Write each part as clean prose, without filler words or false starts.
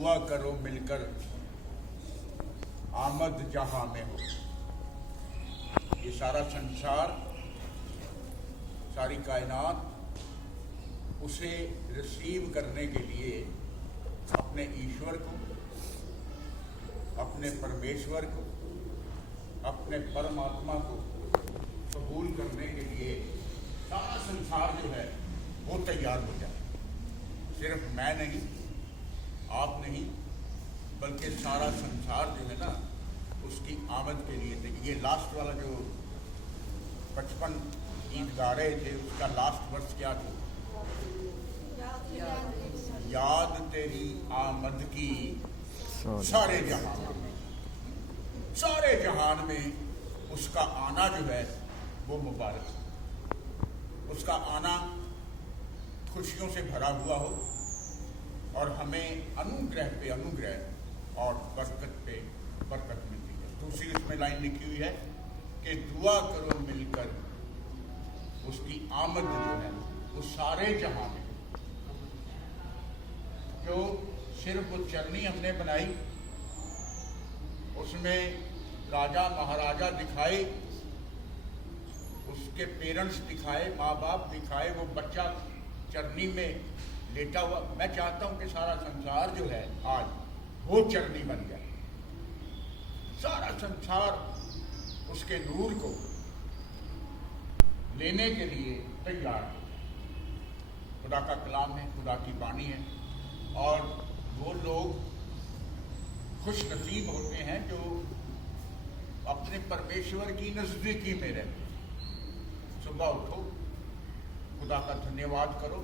दुआ करो मिलकर आमद जहां में हो। ये सारा संसार, सारी कायनात उसे रिसीव करने के लिए अपने ईश्वर को, अपने परमेश्वर को, अपने परमात्मा को कबूल करने के लिए सारा संसार जो है वो तैयार हो जाए। सिर्फ मैं नहीं, आप नहीं, बल्कि सारा संसार जो है ना उसकी आमद के लिए थे। ये लास्ट वाला जो 55 गीत गा रहे थे उसका लास्ट वर्ष क्या था? याद तेरी आमद की सारे जहान में, सारे जहान में उसका आना जो है वो मुबारक, उसका आना खुशियों से भरा हुआ हो और हमें अनुग्रह पे अनुग्रह और बरकत पे बरकत मिलती है। दूसरी उसमें लाइन लिखी हुई है कि दुआ करो मिलकर उसकी आमद जो है वो सारे जहां में। जो सिर्फ वो चरनी हमने बनाई, उसमें राजा महाराजा दिखाए, उसके पेरेंट्स दिखाए, माँ बाप दिखाए, वो बच्चा चरनी में लेटा हुआ। मैं चाहता हूं कि सारा संसार जो है आज वो चरनी बन गया। सारा संसार उसके नूर को लेने के लिए तैयार है। खुदा का कलाम है, खुदा की वाणी है, और वो लोग खुश नसीब होते हैं जो अपने परमेश्वर की नजदीकी में रहते हैं। सुबह उठो, खुदा का धन्यवाद करो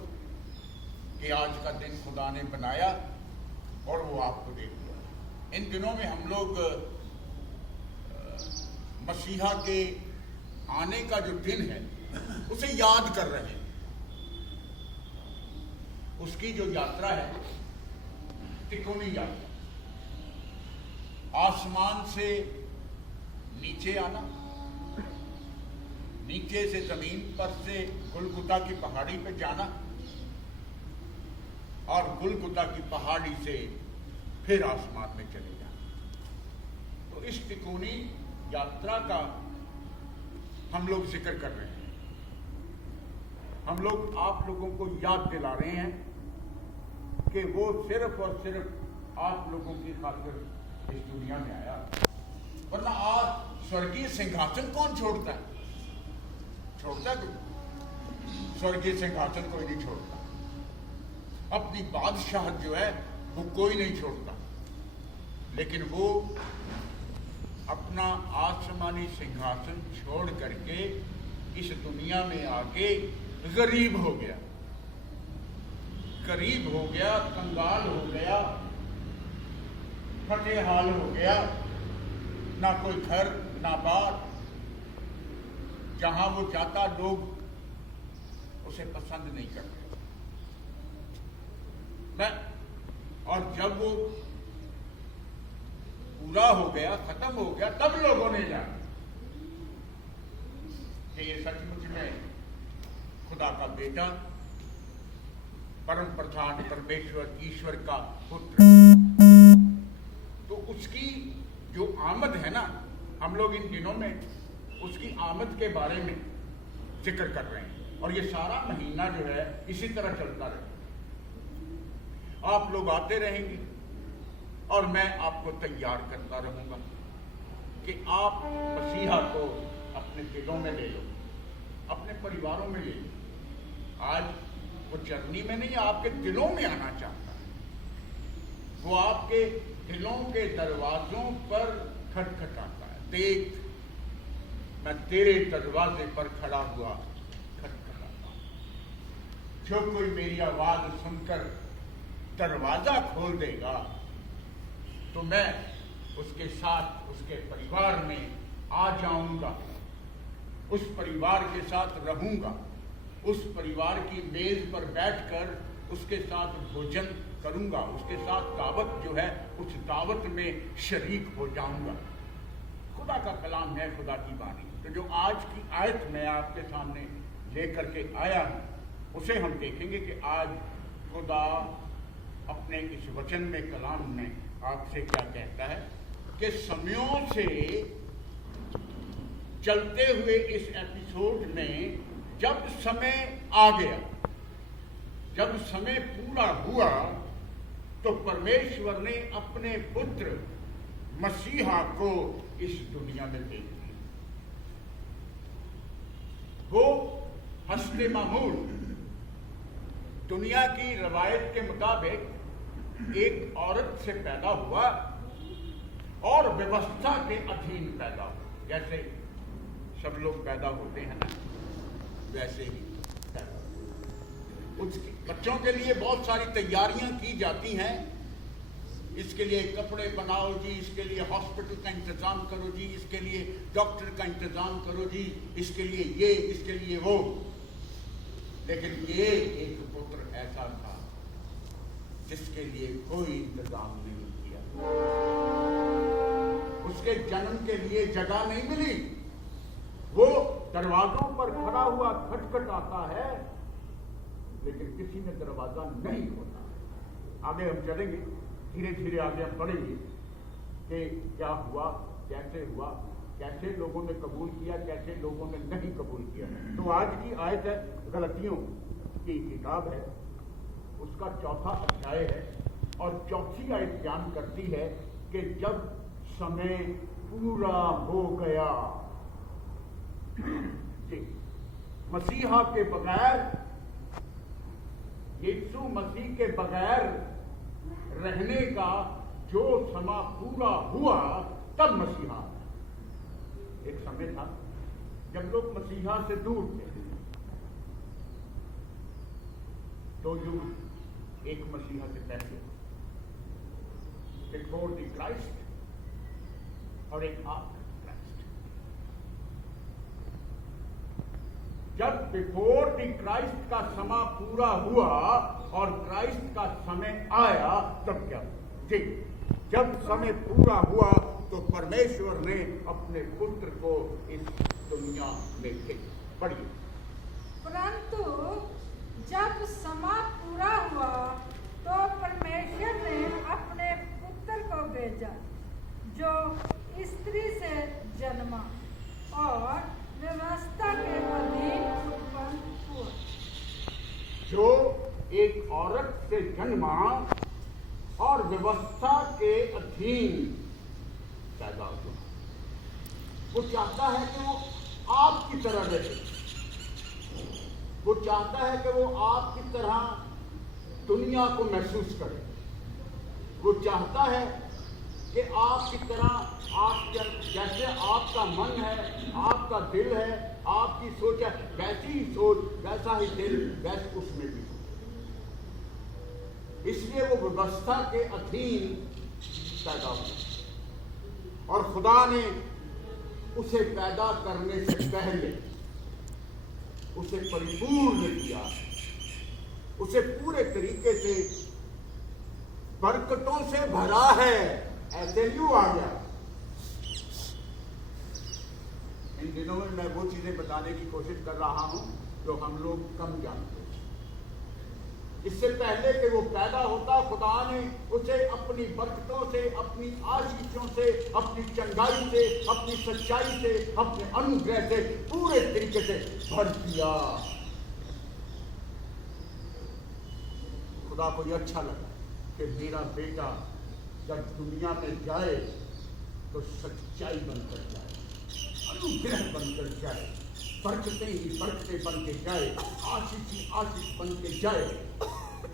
कि आज का दिन खुदा ने बनाया और वो आपको दे दिया। इन दिनों में हम लोग मसीहा के आने का जो दिन है उसे याद कर रहे हैं। उसकी जो यात्रा है, तिकोनी यात्रा, आसमान से नीचे आना, नीचे से जमीन पर से गुलगुता की पहाड़ी पे जाना और गुलगुता की पहाड़ी से फिर आसमान में चले जाना। तो इस तिकोनी यात्रा का हम लोग जिक्र कर रहे हैं। हम लोग आप लोगों को याद दिला रहे हैं कि वो सिर्फ और सिर्फ आप लोगों की खातिर इस दुनिया में आया। वरना आज स्वर्गीय सिंहासन कौन छोड़ता है? छोड़ता है कोई? स्वर्गीय सिंहासन कोई नहीं छोड़ता। अपनी बादशाह जो है वो कोई नहीं छोड़ता, लेकिन वो अपना आसमानी सिंहासन छोड़ करके इस दुनिया में आके गरीब हो गया, गरीब हो गया, कंगाल हो गया, फटे हाल हो गया, ना कोई घर ना बार। जहां वो जाता लोग उसे पसंद नहीं करते। और जब वो पूरा हो गया, खत्म हो गया, तब लोगों ने जाना कि ये सचमुच में खुदा का बेटा, परम प्रधान परमेश्वर ईश्वर का पुत्र। तो उसकी जो आमद है ना, हम लोग इन दिनों में उसकी आमद के बारे में जिक्र कर रहे हैं। और ये सारा महीना जो है इसी तरह चलता रहे। आप लोग आते रहेंगे और मैं आपको तैयार करता रहूंगा कि आप मसीहा को अपने दिलों में ले लो, अपने परिवारों में ले लो। आज वो चरनी में नहीं, आपके दिलों में आना चाहता है। वो आपके दिलों के दरवाजों पर खटखटाता है। देख, मैं तेरे दरवाजे पर खड़ा हुआ खटखटाता हूं। जो कोई मेरी आवाज सुनकर दरवाजा खोल देगा तो मैं उसके साथ, उसके परिवार में आ जाऊंगा, उस परिवार के साथ रहूंगा, उस परिवार की मेज पर बैठकर उसके साथ भोजन करूंगा, उसके साथ दावत जो है उस दावत में शरीक हो जाऊंगा। खुदा का कलाम है, खुदा की वाणी। तो जो आज की आयत मैं आपके सामने लेकर के आया हूं उसे हम देखेंगे कि आज खुदा अपने इस वचन में, कलाम में आपसे क्या कहता है कि समयों से चलते हुए इस एपिसोड में जब समय आ गया, जब समय पूरा हुआ, तो परमेश्वर ने अपने पुत्र मसीहा को इस दुनिया में भेज दिया। वो हस्ते मामूल दुनिया की रवायत के मुताबिक एक औरत से पैदा हुआ और व्यवस्था के अधीन पैदा हुआ। जैसे सब लोग पैदा होते हैं ना, वैसे ही पैदा हुआ। उसके बच्चों के लिए बहुत सारी तैयारियां की जाती हैं। इसके लिए कपड़े बनाओ जी, इसके लिए हॉस्पिटल का इंतजाम करो जी, इसके लिए डॉक्टर का इंतजाम करो जी, इसके लिए ये, इसके लिए वो। लेकिन ये एक पुत्र ऐसा था जिसके लिए कोई इंतजाम नहीं किया। उसके जन्म के लिए जगह नहीं मिली। वो दरवाजों पर खड़ा हुआ खटखटाता है, लेकिन किसी ने दरवाजा नहीं खोला। आगे हम चलेंगे, धीरे धीरे आगे हम पढ़ेंगे कि क्या हुआ, कैसे हुआ, कैसे लोगों ने कबूल किया, कैसे लोगों ने नहीं कबूल किया। तो आज की आयत है, गलतियों की किताब है, उसका 4वां अध्याय है और 4थी आयत बयान करती है कि जब समय पूरा हो गया, मसीहा के बगैर, यीशु मसीह के बगैर रहने का जो समय पूरा हुआ, तब मसीहा। एक समय था जब लोग मसीहा से दूर थे। दो युग, एक मसीहा से पहले, बिफोर द क्राइस्ट और एक आफ्टर क्राइस्ट। जब बिफोर द क्राइस्ट का समय पूरा हुआ और क्राइस्ट का समय आया, तब क्या जी, जब समय पूरा हुआ तो परमेश्वर ने अपने पुत्र को इस दुनिया में भेजा। पढ़िए। परंतु जब समय पूरा हुआ तो परमेश्वर ने अपने पुत्र को भेजा, जो स्त्री से जन्मा और व्यवस्था के अधीन उत्पन्न हुआ। जो एक औरत से जन्मा और व्यवस्था के अधीन पैदा हुआ। वो चाहता है कि वो आपकी तरह रहे। वो चाहता है कि वो आपकी तरह दुनिया को महसूस करे। वो चाहता है कि आपकी तरह, आप जैसे आपका मन है, आपका दिल है, आपकी सोच है, वैसी ही सोच, वैसा ही दिल, वैसे उसमें भी। इसलिए वो व्यवस्था के अधीन पैदा हुआ और खुदा ने उसे पैदा करने से पहले उसे परिपूर्ण किया, उसे पूरे तरीके से बरकतों से भरा है। ऐसे क्यों आ गया? इन दिनों में मैं वो चीजें बताने की कोशिश कर रहा हूं जो हम लोग कम जानते हैं। इससे पहले कि वो पैदा होता, खुदा ने उसे अपनी बरकतों से, अपनी आशीषों से, अपनी चंगाई से, अपनी सच्चाई से, अपने अनुग्रह से पूरे तरीके से भर दिया। खुदा को यह अच्छा लगा कि मेरा बेटा जब दुनिया में जाए तो सच्चाई बनकर जाए, अनुग्रह बनकर जाए, बरकतें ही बरकतें बन के जाए, आशीष ही आशीष बन के जाए।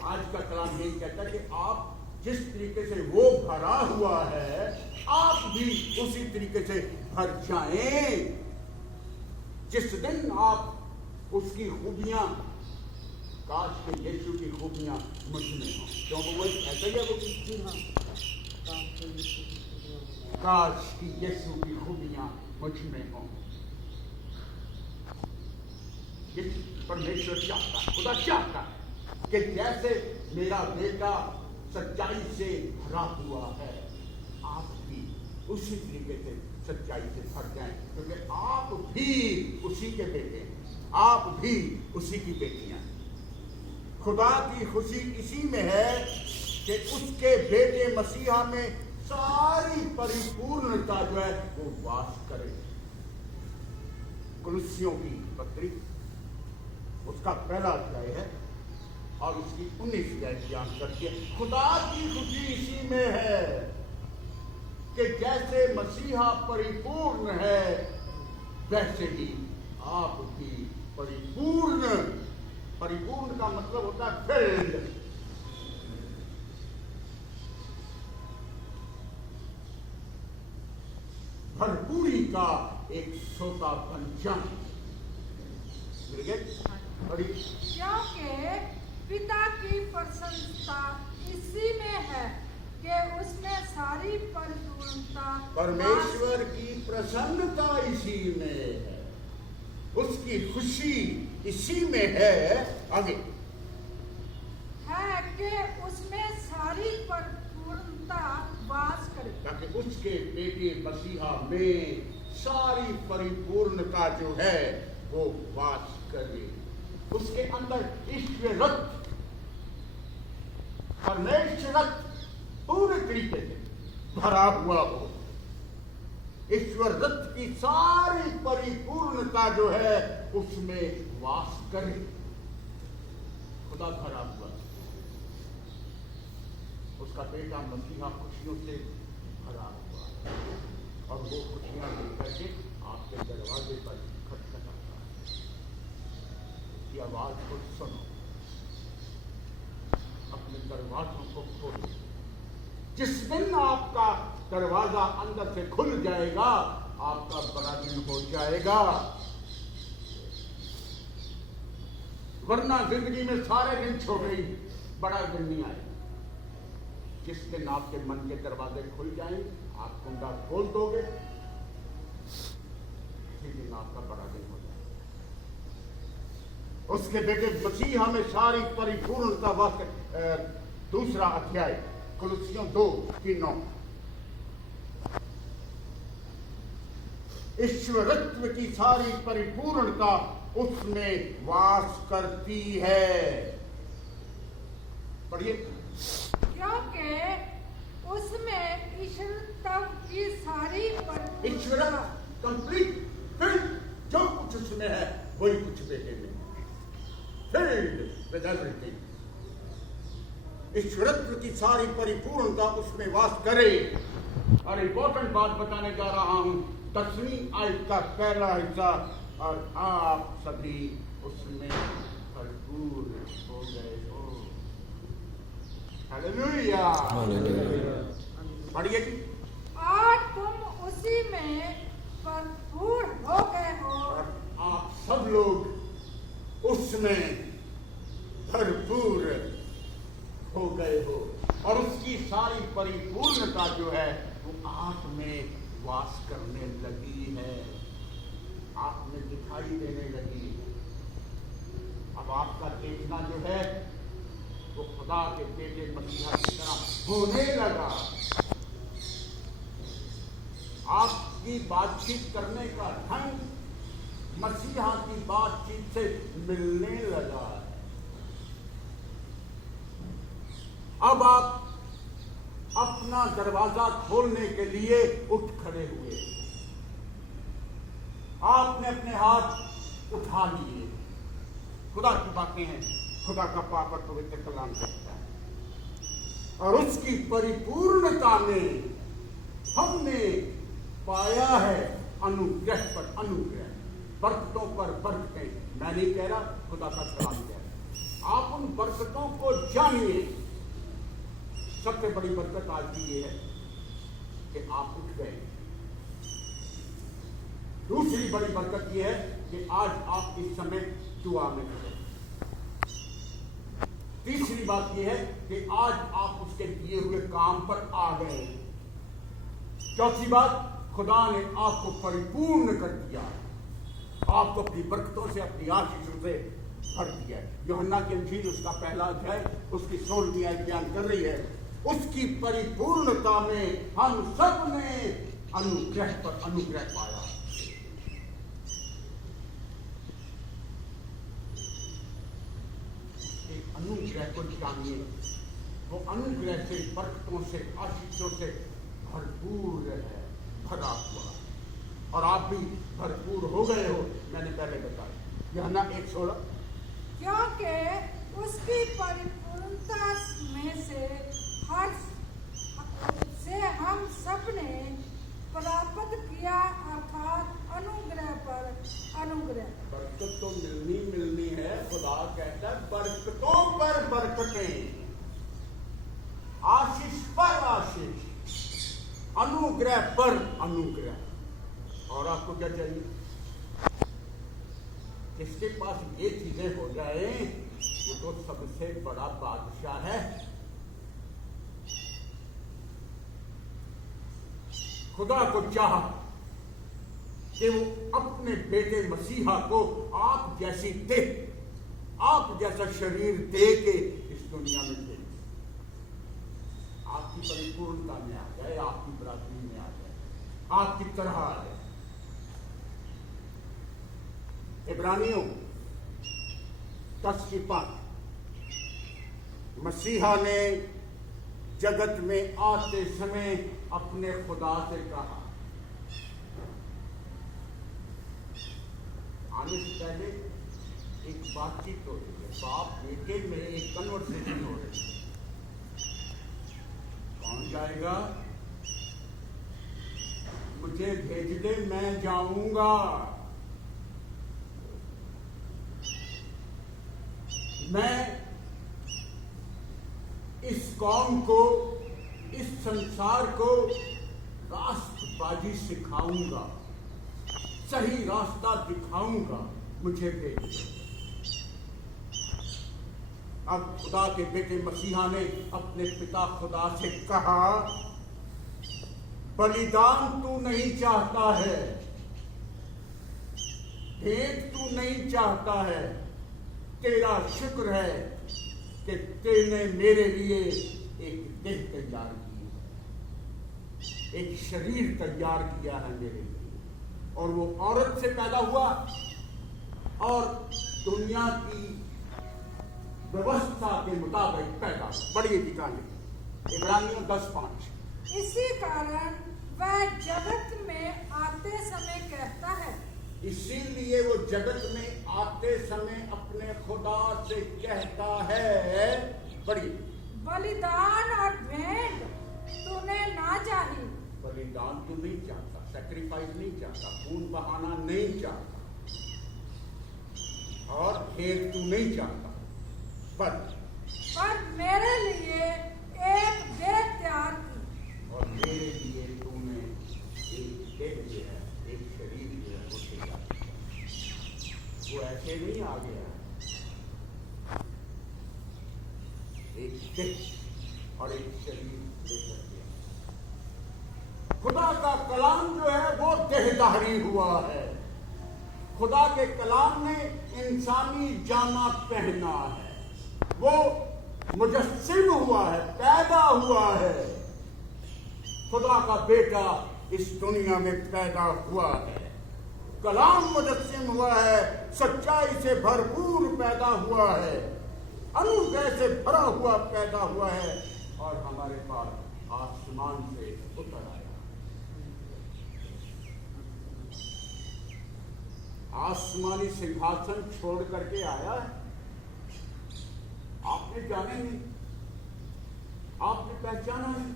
आज का कलाम यही कहता है कि आप जिस तरीके से वो भरा हुआ है, आप भी उसी तरीके से भर जाएं। जिस दिन आप उसकी खूबियां, काश के यीशु की खूबियां मुझ में हो, क्योंकि वो ऐसा ही है। वो काश की यीशु की खूबियां मुझ में हो। परमेश्वर चाहता है, खुदा चाहता है कि जैसे मेरा बेटा सच्चाई से भरा हुआ है, आप भी उसी तरीके से सच्चाई से भर जाएं, क्योंकि आप भी उसी के बेटे हैं, आप भी उसी की बेटियां हैं। खुदा की खुशी इसी में है कि उसके बेटे मसीहा में सारी परिपूर्णता जो है वो वास करे। कुलुस्सियों की पत्री उसका पहला अध्याय है और उसकी 19 आयत बयान करती है, खुदा की खुशी इसी में है कि जैसे मसीहा परिपूर्ण है वैसे ही आप भी परिपूर्ण। परिपूर्ण का मतलब होता है फिल्ड। भरपूरी का एक सोता पंचम। क्योंकि पिता की प्रसन्नता इसी में है कि उसमें सारी परिपूर्णता, परमेश्वर की प्रसन्नता इसी में है, उसकी खुशी इसी में है। आगे है कि उसमें सारी परिपूर्णता वास करे, ताकि उसके बेटे मसीहा में सारी परिपूर्णता जो है वो वास करे। उसके अंदर ईश्वरत्व, परमेश्वरत्व पूरे तरीके से भरा हुआ हो। ईश्वरत्व की सारी परिपूर्णता जो है उसमें वास करे। खुदा भरा हुआ, उसका बेटा मसीहा खुशियों से भरा हुआ और वो खुशियां लेकर के आपके दरवाजे पर खटखटाता है। की आवाज को सुनो, अपने दरवाजों को खोलो। जिस दिन आपका दरवाजा अंदर से खुल जाएगा आपका बड़ा दिन हो जाएगा। वरना जिंदगी में सारे दिन छोड़े ही बड़ा दिन नहीं आएगा। जिस दिन आपके मन के दरवाजे खुल जाएंगे, आप कुंडा खोल दोगे, उसी दिन आपका बड़ा दिन हो जाएगा। उसके बेटे मसीहा में सारी परिपूर्णता वास। दूसरा अध्याय कुलुस्सियों 2:9। ईश्वरत्व की सारी परिपूर्णता उसमें वास करती है। पढ़िए। क्योंकि उसमें ईश्वरत्व की सारी ईश्वरत्व कंप्लीट फिल्ड, जो कुछ उसमें है वही कुछ बेटे में, फिल्ड विद एवरीथिंग। ईश्वरत्व की सारी परिपूर्णता उसमें वास करे। और इंपॉर्टेंट बात बताने जा रहा हूं, 10वीं आयत का पहला हिस्सा, और आप सभी उसमें भरपूर हो गए हो। हालेलुया। पढ़िए जी। और तुम उसी में भरपूर हो गए हो। और आप सब लोग उसमें भरपूर हो गए हो और उसकी सारी परिपूर्णता जो है वो आप में वास करने लगी है, आप में दिखाई देने लगी। अब आपका देखना जो है वो खुदा के बेटे मसीहा की तरह होने लगा। आपकी बातचीत करने का ढंग मसीहा की बातचीत से मिलने लगा है। अब आप अपना दरवाजा खोलने के लिए उठ खड़े हुए, आपने अपने हाथ उठा लिए। खुदा की बातें हैं, खुदा का पाक और पवित्र कलाम कहता है। और उसकी परिपूर्णता में हमने पाया है अनुग्रह पर अनुग्रह, बरकतों पर बरकतें। मैं नहीं कह रहा, खुदा का कलाम कह रहा। आप उन बरकतों को जानिए। सबसे बड़ी बरकत आज की ये है कि आप उठ गए। दूसरी बड़ी बरकत ये है कि आज आप इस समय दुआ में खड़े। तीसरी बात ये है कि आज आप उसके दिए हुए काम पर आ गए। चौथी बात, खुदा ने आपको परिपूर्ण कर दिया, आपको अपनी बरकतों से, अपनी आशीषों से भर दिया। यूहन्ना की इंजील उसका पहला अध्याय उसकी 16वीं आयत बयान कर रही है, उसकी परिपूर्णता में हम सब ने अनुग्रह पर अनुग्रह पाया। अनुग्रह को जानिए, वो अनुग्रह से, बरकतों से, आशीषों से भरपूर है, भरा हुआ। और आप भी भरपूर हो गए हो, मैंने पहले बताया। यूहन्ना 1:16। क्योंकि उसकी परिपूर्णता में से हम सबने प्राप्त किया, अर्थात अनुग्रह पर अनुग्रह। बरकत तो मिलनी है। खुदा कहता है बरकतों पर बरकतें, आशीष पर आशीष, अनुग्रह पर अनुग्रह। और आपको क्या चाहिए? किसके पास ये चीजें हो जाए वो तो सबसे बड़ा बादशाह है। खुदा को चाहा कि वो अपने बेटे मसीहा को आप जैसी दे, आप जैसा शरीर दे के इस दुनिया में दे, आपकी परिपूर्णता में आ जाए, आपकी बराबरी में आ जाए, आपकी तरह आ जाए। इब्रानियों 10:5 मसीहा ने जगत में आते समय अपने खुदा से कहा। आने से पहले एक बातचीत हो रही है, बाप बेटे में एक कन्वर्सेशन हो रही है। कौन जाएगा? मुझे भेज दे, मैं जाऊंगा। मैं इस कौम को, इस संसार को रास्तबाजी सिखाऊंगा, सही रास्ता दिखाऊंगा, मुझे भेज। अब खुदा के बेटे मसीहा ने अपने पिता खुदा से कहा, बलिदान तू नहीं चाहता है, भेंट तू नहीं चाहता है, तेरा शुक्र है कि तेने मेरे लिए एक देह तैयार की, एक शरीर तैयार किया है मेरे लिए। और वो औरत से पैदा हुआ और दुनिया की व्यवस्था के मुताबिक पैदा हुआ। बड़ी कहानी इब्रानियों 10:5। इसी कारण वह जगत में आते समय कहता है, इसीलिए वो जगत में आते समय अपने खुदा से कहता है, बड़ी बलिदान और भेंट तूने ना चाही। बलिदान तू नहीं चाहता, सैक्रिफाइस नहीं चाहता, खून बहाना नहीं चाहता, और खेल तू नहीं चाहता, पर मेरे लिए एक देह तैयार की। और मेरे लिए तूने एक देह जो है, एक शरीर जो है वो तैयार किया। वो ऐसे नहीं आ गया, एक देह और एक शरीर लेकर गया। खुदा का कलाम जो है वो देहधारी हुआ है। खुदा के कलाम ने इंसानी जामा पहना है, वो मुजस्सिम हुआ है, पैदा हुआ है। खुदा का बेटा इस दुनिया में पैदा हुआ है, कलाम मुजस्सिम हुआ है, सच्चाई से भरपूर पैदा हुआ है, अनुग्रह से भरा हुआ पैदा हुआ है, और हमारे पास आसमान से उतर आया। आसमानी सिंहासन छोड़ करके आया है। आपने जाने नहीं, आपने पहचाना नहीं,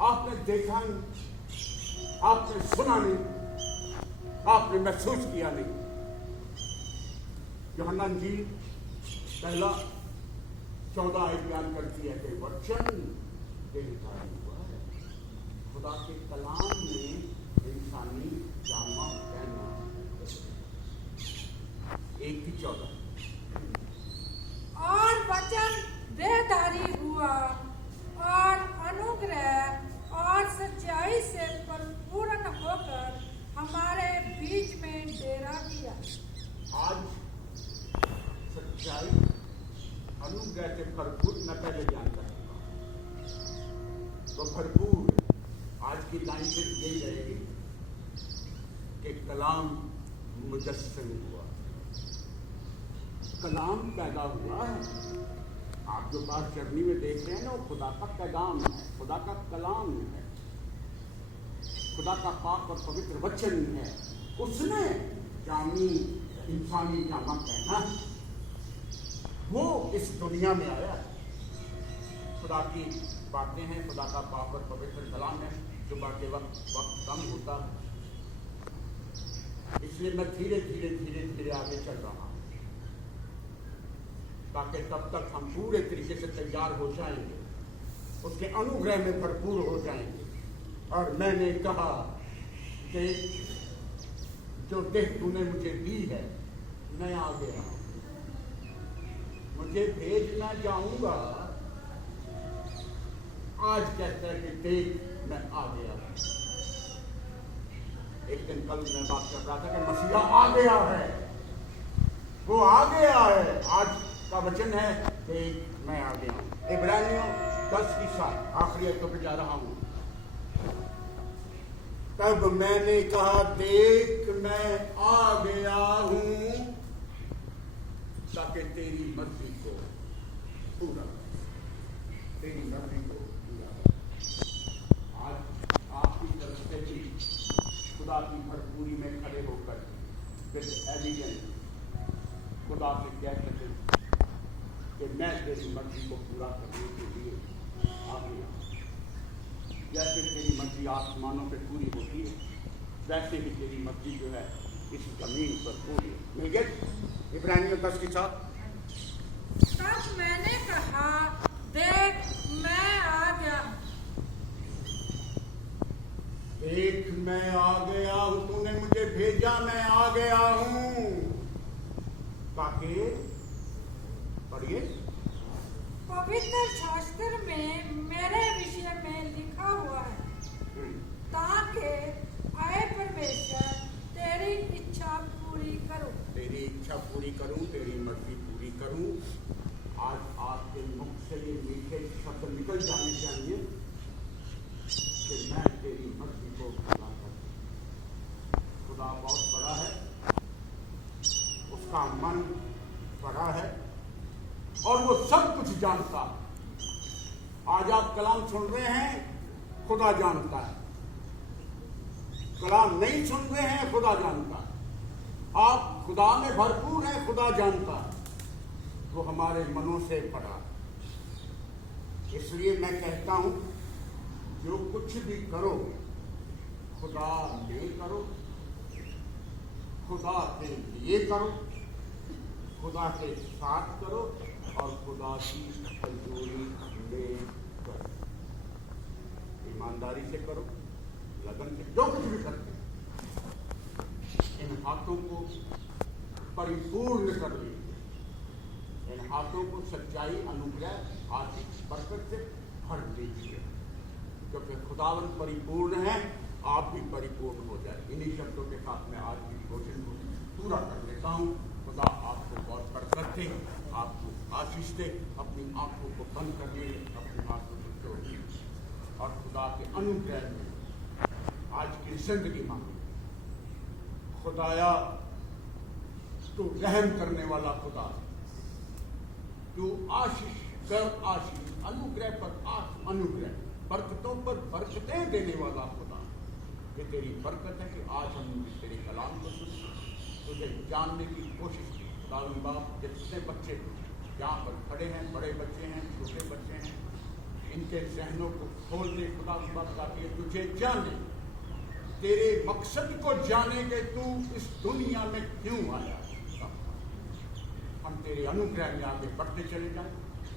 आपने देखा नहीं, आपने सुना नहीं, आपने महसूस किया नहीं। यूहन्ना इंजील 1:14 बयान करती है कि वचन देहधारी हुआ है। खुदा के कलाम में इंसानी जामा पहना। 1:14 और वचन देहधारी हुआ और अनुग्रह और सच्चाई से परिपूर्ण होकर हमारे बीच में डेरा किया। आज सच्चाई अनुग्रह से भरपूर, मैं पहले बयान कर चुका हूं, तो भरपूर। आज की लाइन सिर्फ यही रहेगी कि कलाम मुजस्सिम हुआ, कलाम पैदा हुआ है, आप जो बात चरनी में देख रहे हैं ना, वो खुदा का पैगाम है, खुदा का कलाम है, खुदा का पाक और पवित्र वचन है। उसने जामी इंसानी जामा पहना, वो इस दुनिया में आया। खुदा की बातें हैं, खुदा का पाक और पवित्र कलाम है। सुबह के वक्त कम होता है, इसलिए मैं धीरे धीरे धीरे धीरे आगे चल रहा हूं, ताकि तब तक हम पूरे तरीके से तैयार हो जाएंगे, उसके अनुग्रह में भरपूर हो जाएंगे। और मैंने कहा कि जो देह तूने मुझे दी है, मैं आ गया हूं, मुझे भेज ना जाऊंगा। आज कहता है कि देख मैं आ गया हूं। एक दिन कल मैं बात कर रहा था कि मसीहा आ गया है, वो आ गया है। आज का वचन है कि मैं आ गया हूं। इब्रानियों 10:7 आखिरी आयतों पे जा रहा हूं। तब मैंने कहा, देख मैं आ गया हूं, ताकि तेरी मर्जी को पूरा, तेरी मर्जी को पूरा। आज आपकी तरफ से भी खुदा की भरपूरी में खड़े होकर विद एविडेंस खुदा से कह सके कि मैं तेरी मर्जी को पूरा करने के लिए आ गया। जैसे तेरी मर्जी आसमानों पे पूरी होती है, वैसे ही तेरी मर्जी जो है इस जमीन पर पूरी। मिल गए इब्रानियों 10:7। तब मैंने कहा, देख मैं आ गया, देख मैं आ गया हूं, तूने मुझे भेजा, मैं आ गया हूं। ताकि पढ़िए, पवित्र शास्त्र में मेरे विषय में लिखा हुआ है, ताकि आए परमेश्वर तेरी इच्छा पूरी करूं। तेरी इच्छा पूरी करूं, तेरी मर्जी पूरी करूं। आज आपके मुख से ये मीठे शब्द निकल जाने चाहिए कि मैं तेरी मर्जी को पूरा करूं। खुदा बहुत बड़ा है, उसका मन बड़ा है और वो सब कुछ जानता है। आज आप कलाम सुन रहे हैं, खुदा जानता है। कलाम नहीं सुन रहे हैं, खुदा जानता है। आप खुदा में भरपूर हैं, खुदा जानता है। वो हमारे मनों से बड़ा है। इसलिए मैं कहता हूं, जो कुछ भी करो खुदा में करो, खुदा के लिए करो, खुदा के साथ करो और खुदा की मंजूरी में करो। ईमानदारी से करो, लगन से, जो कुछ भी करते इन हाथों को परिपूर्ण कर लीजिए। इन हाथों को सच्चाई, अनुग्रह, आशीष, बरकत से भर दीजिए, क्योंकि खुदावन परिपूर्ण है, आप भी परिपूर्ण हो जाए। इन्हीं शब्दों के साथ मैं आज की कोशिश को पूरा कर लेता हूँ। खुदा आपको बहुत बरकत दे, आपको आशीष दे। अपनी आंखों को बंद कर ले, अपनी आंखों को छोड़िए और खुदा के अनुग्रह में आज की जिंदगी मांगे। खुदाया, तू रहम करने वाला खुदा, तू आशीष कर आशीष, अनुग्रह पर अनुग्रह, बरकतों पर बरकतें देने वाला खुदा। ये तेरी बरकत है कि आज हम तेरे कलाम को सुने, तुझे जानने की कोशिश की। खुदावन बाप, जितने बच्चे यहाँ पर खड़े हैं, बड़े बच्चे हैं, छोटे बच्चे हैं, इनके जहनों को खोल दे खुदावन बाप, ताकि तुझे जाने, तेरे मकसद को जाने कि तू इस दुनिया में क्यों आया। हम तेरे अनुग्रह में आगे बढ़ते चले जाएं।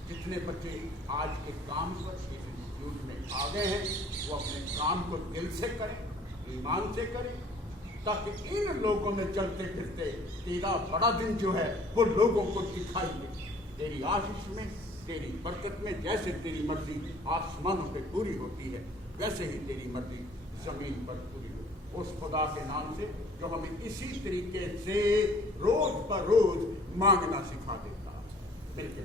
जितने बच्चे आज के काम पर इस इंस्टीट्यूट में आ गए हैं, वो अपने काम को दिल से करें, ईमान से करें, ताकि इन लोगों में चलते फिरते तेरा बड़ा दिन जो है वो लोगों को दिखाई दे। तेरी आशीष में, तेरी बरकत में, जैसे तेरी मर्जी आसमानों पे पूरी होती है, वैसे ही तेरी मर्जी जमीन पर पूरी हो। उस खुदा के नाम से जो हमें इसी तरीके से रोज पर रोज मांगना सिखा देता है। मिलके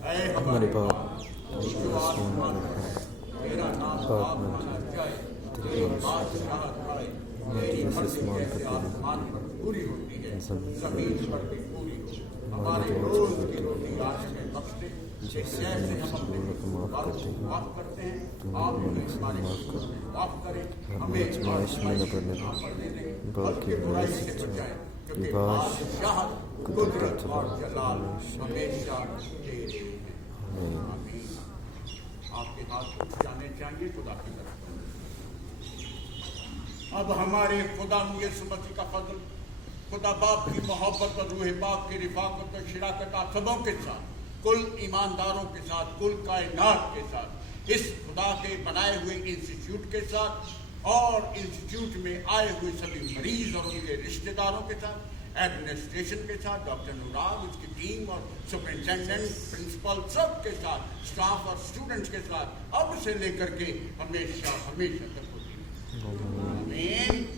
ऐ हमारे बाप जो आसमान पर है, तेरा नाम माना जाए, तेरी बादशाहत आए, तेरी मर्जी जैसे आसमान पर पूरी होती है, जमीन पर भी पूरी हो। हमारे रोज की रोटी आज में बख्श दे, जैसे जैसे हम हम सब अपने लोगों को माफ़ वालों करते को हैं, माफ करते हैं तुम आप भी हमें हमसे हमारे माफ़ करो। माफ करें हमें हमें आज़माइश में न पड़ने दो, पड़ने दें बल्कि बुराई से बचाओ। क्योंकि विवाद, बादशाह कुदरत और जलाल हमेशा तेरे हैं। आमीन। आपके हाथ उठ जाने चाहिए खुदा की तरफ। अब हमारे खुदा यीशु मसीह का फजल, खुदा बाप की मोहब्बत और रूह पाक की रिफाकत और शराकत आप सबों के साथ, कुल ईमानदारों के साथ, कुल कायनात के साथ, इस खुदा के बनाए हुए इंस्टीट्यूट के साथ और इंस्टीट्यूट में आए हुए सभी मरीज और उनके रिश्तेदारों के साथ, एडमिनिस्ट्रेशन के साथ, डॉक्टर अनुराग, उसकी टीम और सुपरिटेंडेंट, प्रिंसिपल, सब के साथ, स्टाफ और स्टूडेंट्स के साथ अब से लेकर के हमेशा हमेशा तक होती है। आमीन।